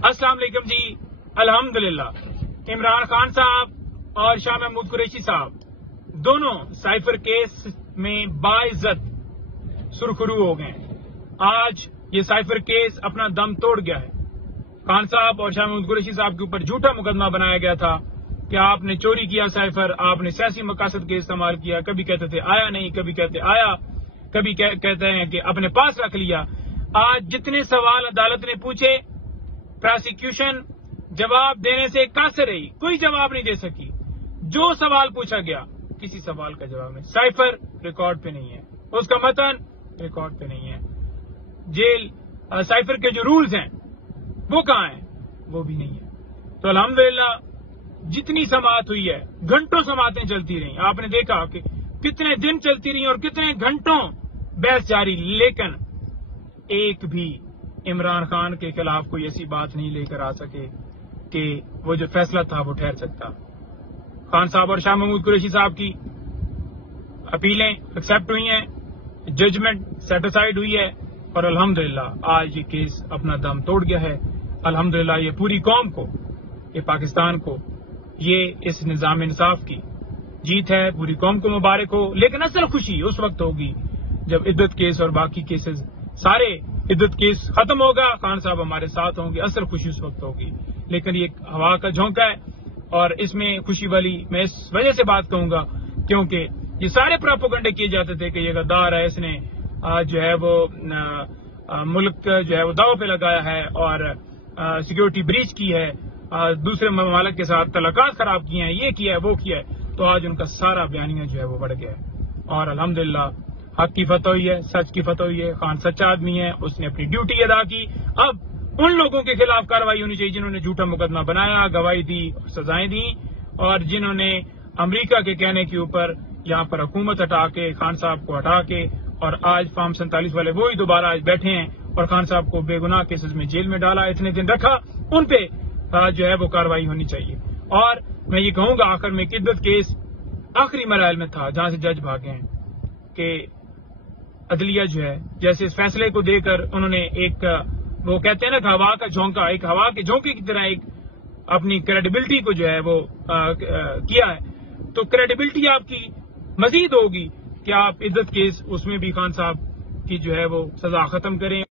अस्सलाम वालेकुम जी। अल्हम्दुलिल्लाह इमरान खान साहब और शाह महमूद कुरैशी साहब दोनों साइफर केस में बाइज्जत सुरखरू हो गए। आज ये साइफर केस अपना दम तोड़ गया है। खान साहब और शाह महमूद कुरैशी साहब के ऊपर झूठा मुकदमा बनाया गया था कि आपने चोरी किया साइफर, आपने सियासी मकासद के इस्तेमाल किया। कभी कहते थे आया नहीं, कभी कहते आया, कभी कहते हैं कि अपने पास रख लिया। आज जितने सवाल अदालत ने पूछे, प्रोसिक्यूशन जवाब देने से कासिर रही, कोई जवाब नहीं दे सकी। जो सवाल पूछा गया किसी सवाल का जवाब नहीं। साइफर रिकॉर्ड पे नहीं है, उसका मतन रिकॉर्ड पे नहीं है। जेल साइफर के जो रूल्स हैं वो कहाँ हैं, वो भी नहीं है। तो अल्हम्दुलिल्लाह जितनी समाअत हुई है, घंटों समाअतें चलती रही। आपने देखा कि कितने दिन चलती रही और कितने घंटों बहस जारी, लेकिन एक भी इमरान खान के खिलाफ कोई ऐसी बात नहीं लेकर आ सके कि वो जो फैसला था वो ठहर सकता। खान साहब और शाह महमूद कुरैशी साहब की अपीलें एक्सेप्ट हुई हैं, जजमेंट सेटिस्फाइड हुई है और अल्हम्दुलिल्लाह आज ये केस अपना दम तोड़ गया है। अल्हम्दुलिल्लाह ये पूरी कौम को, ये पाकिस्तान को, ये इस निजाम इंसाफ की जीत है। पूरी कौम को मुबारक हो। लेकिन असल खुशी उस वक्त होगी जब इद्दत केस और बाकी केसेस, सारे इद्दत केस खत्म होगा, खान साहब हमारे साथ होंगे। असल खुशी उस वक्त होगी। लेकिन ये हवा का झोंका है और इसमें खुशी वाली मैं इस वजह से बात कहूंगा क्योंकि ये सारे प्रोपेगेंडे किए जाते थे कि ये गद्दार है, इसने जो है वो मुल्क जो है वो दाव पे लगाया है और सिक्योरिटी ब्रीच की है, दूसरे ममालिक के साथ तल्लुकात खराब किए हैं, ये किया है, वो किया है। तो आज उनका सारा बयानिया जो है वो बढ़ गया है और अल्हम्दुलिल्लाह हक की फतह हुई है, सच की फतह हुई है। खान सच्चा आदमी है, उसने अपनी ड्यूटी अदा की। अब उन लोगों के खिलाफ कार्रवाई होनी चाहिए जिन्होंने झूठा मुकदमा बनाया, गवाही दी, सजाएं दी और जिन्होंने अमेरिका के कहने के ऊपर यहाँ पर हुकूमत हटा के, खान साहब को हटा के, और आज फार्म 47 वाले वो ही दोबारा आज बैठे हैं और खान साहब को बेगुनाह केसेस में जेल में डाला, इतने दिन रखा, उन पे जो है वो कार्रवाई होनी चाहिए। और मैं ये कहूंगा आखिर में कि इद्दत केस आखिरी मराइल में था जहां से जज भागे हैं कि अदलिया जो है जैसे इस फैसले को देकर उन्होंने एक, वो कहते हैं ना हवा का झोंका, एक हवा के झोंके की तरह एक अपनी क्रेडिबिलिटी को जो है वो किया है। तो क्रेडिबिलिटी आपकी मजीद होगी कि आप इद्दत केस उसमें भी खान साहब की जो है वो सजा खत्म करें।